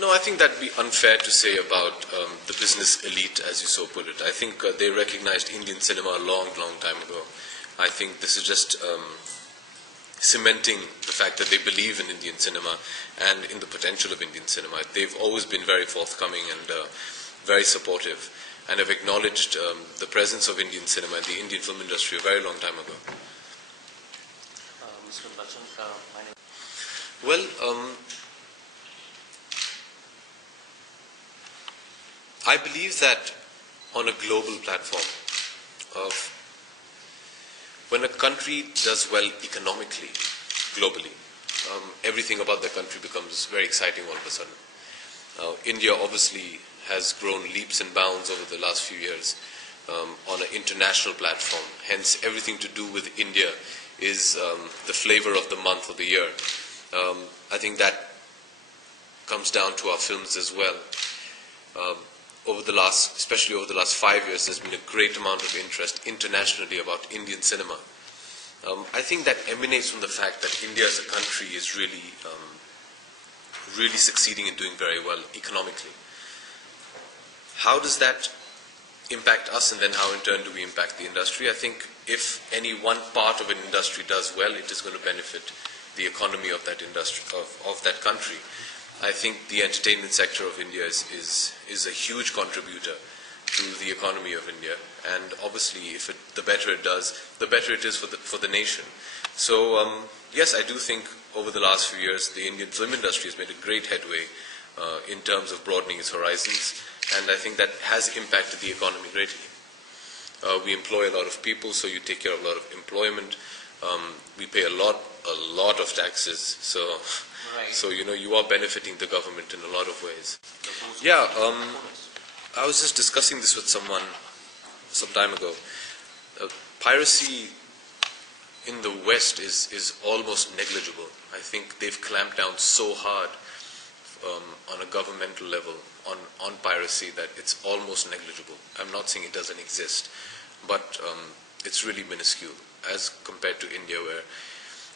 No, I think that'd be unfair to say about the business elite, as you so put it. I think they recognized Indian cinema a long, long time ago. I think this is just cementing the fact that they believe in Indian cinema and in the potential of Indian cinema. They've always been very forthcoming and very supportive, and have acknowledged the presence of Indian cinema and the Indian film industry a very long time ago. Mr. Bachchan, my name. Well, I believe that on a global platform, when a country does well economically, globally, everything about the country becomes very exciting all of a sudden. India obviously has grown leaps and bounds over the last few years on an international platform. Hence, everything to do with India is the flavor of the month or the year. I think that comes down to our films as well. Especially over the last 5 years, there's been a great amount of interest internationally about Indian cinema. I think that emanates from the fact that India as a country is really succeeding in doing very well economically. How does that impact us, and then how in turn do we impact the industry? I think if any one part of an industry does well, it is going to benefit the economy of that industry, of that country. I think the entertainment sector of India is a huge contributor to the economy of India, and obviously, the better it does, the better it is for the nation. So yes, I do think over the last few years, the Indian film industry has made a great headway in terms of broadening its horizons, and I think that has impacted the economy greatly. We employ a lot of people, so you take care of a lot of employment. We pay a lot of taxes, so. Right. So, you are benefiting the government in a lot of ways. Yeah, I was just discussing this with someone some time ago. Piracy in the West is almost negligible. I think they've clamped down so hard on a governmental level on piracy that it's almost negligible. I'm not saying it doesn't exist, but it's really minuscule as compared to India, where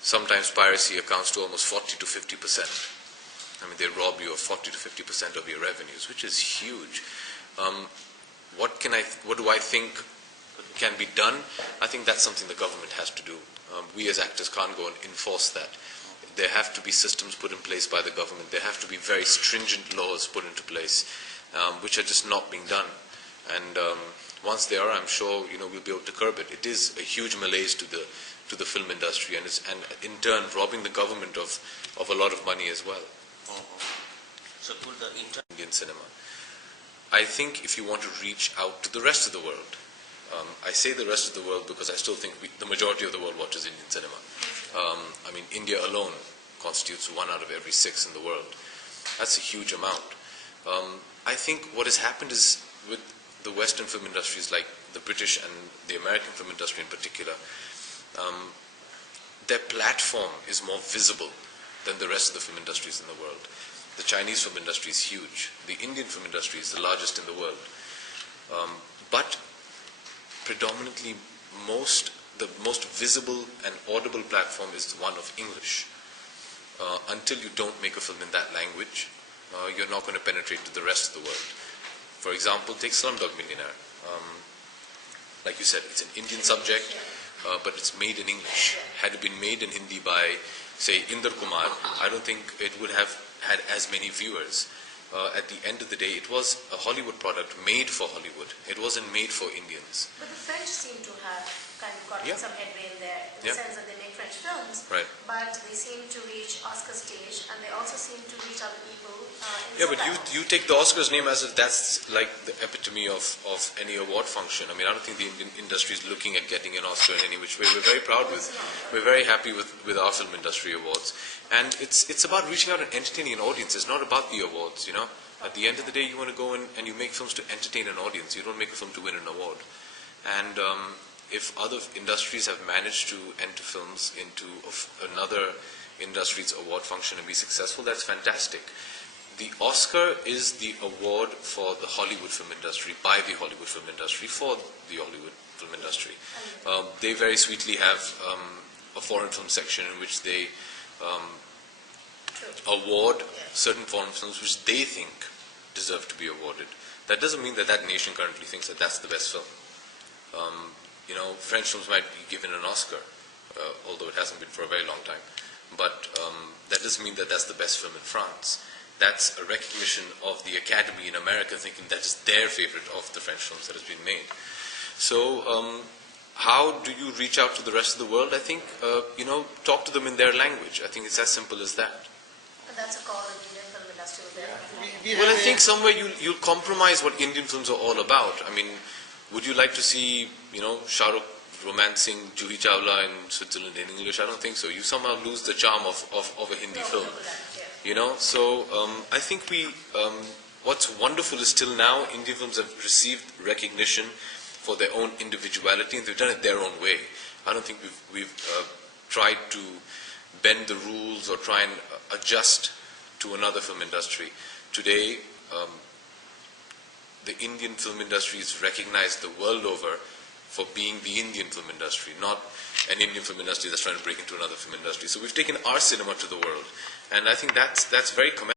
sometimes piracy accounts to almost 40 to 50%. I mean, they rob you of 40 to 50% of your revenues, which is huge. What do I think can be done? I think that's something the government has to do. We as actors can't go and enforce that. There have to be systems put in place by the government. There have to be very stringent laws put into place, which are just not being done. And once they are, I'm sure we'll be able to curb it. It is a huge malaise to the film industry, and in turn robbing the government of a lot of money as well. So could the Indian cinema. I think if you want to reach out to the rest of the world, I say the rest of the world because I still think the majority of the world watches Indian cinema. I mean, India alone constitutes 1 out of every 6 in the world. That's a huge amount. I think what has happened is with the Western film industries, like the British and the American film industry in particular, their platform is more visible than the rest of the film industries in the world. The Chinese film industry is huge. The Indian film industry is the largest in the world. But predominantly, the most visible and audible platform is the one of English. Until you don't make a film in that language, you're not going to penetrate to the rest of the world. For example, take Slumdog Millionaire. Like you said, it's an Indian subject, but it's made in English. Had it been made in Hindi by, say, Inder Kumar, I don't think it would have had as many viewers. At the end of the day, it was a Hollywood product made for Hollywood. It wasn't made for Indians. But the French seem to have kind of gotten some headway in there, in the sense that they make French films, but they seem to reach Oscar stage, and they also seem to reach other people in but you take the Oscars name as if that's like the epitome of any award function. I mean, I don't think the Indian industry is looking at getting an Oscar in any which way. We're very proud we're very happy with our film industry awards. And it's about reaching out and entertaining an audience. It's not about the awards, At the end of the day, you want to go in and you make films to entertain an audience. You don't make a film to win an award. And if other industries have managed to enter films into another industry's award function and be successful, that's fantastic. The Oscar is the award for the Hollywood film industry, by the Hollywood film industry, for the Hollywood film industry. They very sweetly have a foreign film section in which they award certain foreign films which they think deserve to be awarded. That doesn't mean that that nation currently thinks that that's the best film. French films might be given an Oscar, although it hasn't been for a very long time. But that doesn't mean that that's the best film in France. That's a recognition of the Academy in America thinking that is their favorite of the French films that has been made. So how do you reach out to the rest of the world? I think, talk to them in their language. I think it's as simple as that. And that's a call in the Indian film industry. Well, I think somewhere you'll compromise what Indian films are all about. I mean, would you like to see, Shah Rukh romancing Juhi Chawla in Switzerland in English? I don't think so. You somehow lose the charm of a Hindi film. So I think what's wonderful is till now Indian films have received recognition for their own individuality, and they've done it their own way. I don't think we've tried to bend the rules or try and adjust to another film industry. Today, the Indian film industry is recognized the world over for being the Indian film industry, not an Indian film industry that's trying to break into another film industry. So we've taken our cinema to the world, and I think that's very commendable.